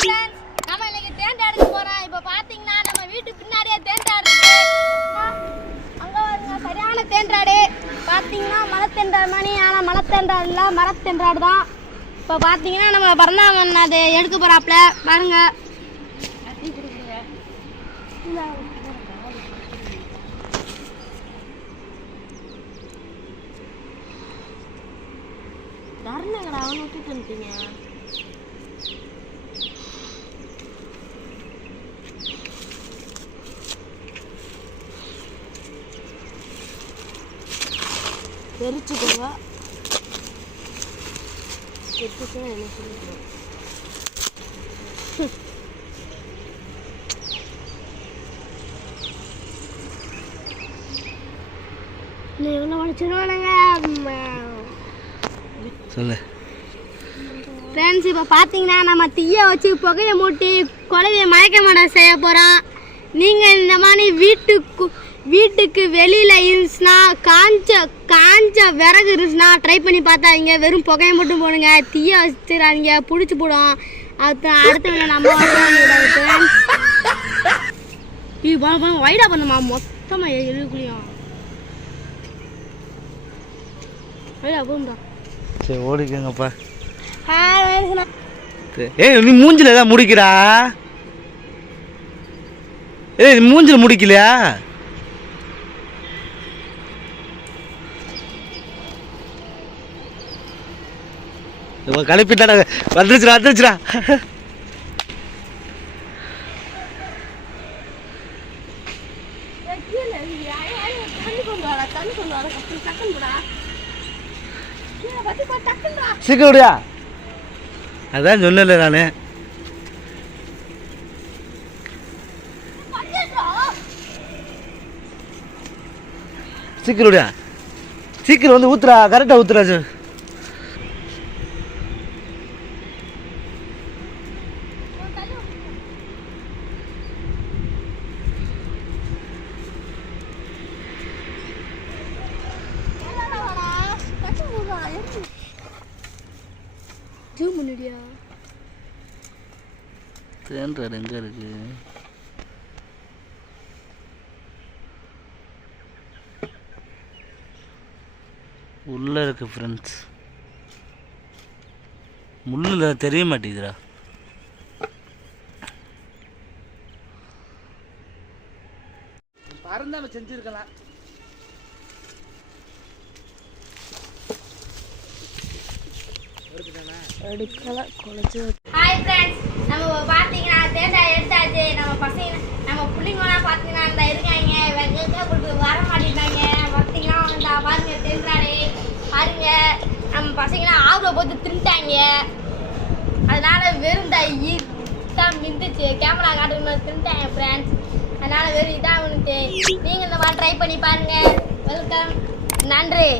Friends, நாம இன்னைக்கு தேன்டாடுக்கு போறோம். இப்போ பாத்தீங்கன்னா நம்ம வீட்டு பின்னாடியே தேன்டாடு இருக்கு. அங்க பாருங்க, சரியான தேன்டாடு. பாத்தீங்கன்னா மலத்தேன்டாடு மாதிரி, ஆனா மலத்தேன்டாடு இல்ல, மரத்தேன்டாடு தான். இப்போ பாத்தீங்கன்னா நம்ம பரந்தாமன் அது எடுக்க போறாப்ல பாருங்க. தரணுங்கடா, அவனை விட்டுட்டு வந்துட்டீங்க. தெரிச்சுக்கோங்க, தெரிச்சுக்கோ என்ன சொல்லிடுவோம். எவ்வளோ உடச்சிருவானுங்க சொல்லு ஃப்ரெண்ட்ஸ். இப்போ பார்த்தீங்கன்னா நம்ம தீயை வச்சு புகையை மூட்டி குழந்தைய மயக்க மாடம் செய்ய போகிறோம். நீங்கள் இந்த மாதிரி வீட்டுக்கு வெளியில் இருந்துச்சுன்னா காஞ்ச விறகு இருந்துச்சுன்னா ட்ரை பண்ணி பார்த்தாதீங்க. வெறும் புகையை மட்டும் போடுங்க, தீயை வச்சுடாதீங்க, பிடிச்சி போடும். அடுத்த நம்ம ஃப்ரெண்ட்ஸ் இது வைடா பண்ணுமா மொத்தமாக எழுக்குள்ளையும் வைடா போகும்டா. சரி ஓடிக்கங்கப்பா. ஹாய், ஏய் நீ மூஞ்சில ஏதாவது முடிக்கிறா? ஏய் நீ மூஞ்சில முடிக்கலையா? கலப்பிட்டாடா, வந்துருச்சுடா. சீக்கிரடியா, அதான் சொன்னல நானு. சீக்கிரடியா, சீக்கிரம் வந்து ஊத்துறா, கரெக்டா ஊத்துறா. சார் தேன்றாடு எங்க இருக்கு? உள்ள இருக்கு ஃப்ரெண்ட்ஸ், முள்ளுல தெரிய மாட்டேங்குதுடா. பறந்தாம செஞ்சிருக்கலாம். ஹாய் ஃப்ரெண்ட்ஸ், நம்ம பார்த்தீங்கன்னா தேங்காய் எடுத்தாச்சு. நம்ம பசங்க நம்ம பிள்ளைங்களாம் பார்த்தீங்கன்னா இந்த இருக்காங்க, வெங்காயத்தை கொடுத்து வர மாட்டேங்கிறாங்க. பார்த்தீங்கன்னா இந்த பாருங்க தேங்காய் பாருங்க, நம்ம பசங்களாம் ஆர்வம் போட்டு தின்ட்டாங்க. அதனால வெறும் தான் மிந்துச்சு, கேமரா காட்டுறது தின்ட்டாங்க ஃப்ரெண்ட்ஸ். அதனால வெறும் இதாக வந்துச்சு. நீங்கள் இந்த மாதிரி ட்ரை பண்ணி பாருங்க. வெல்கம், நன்றி.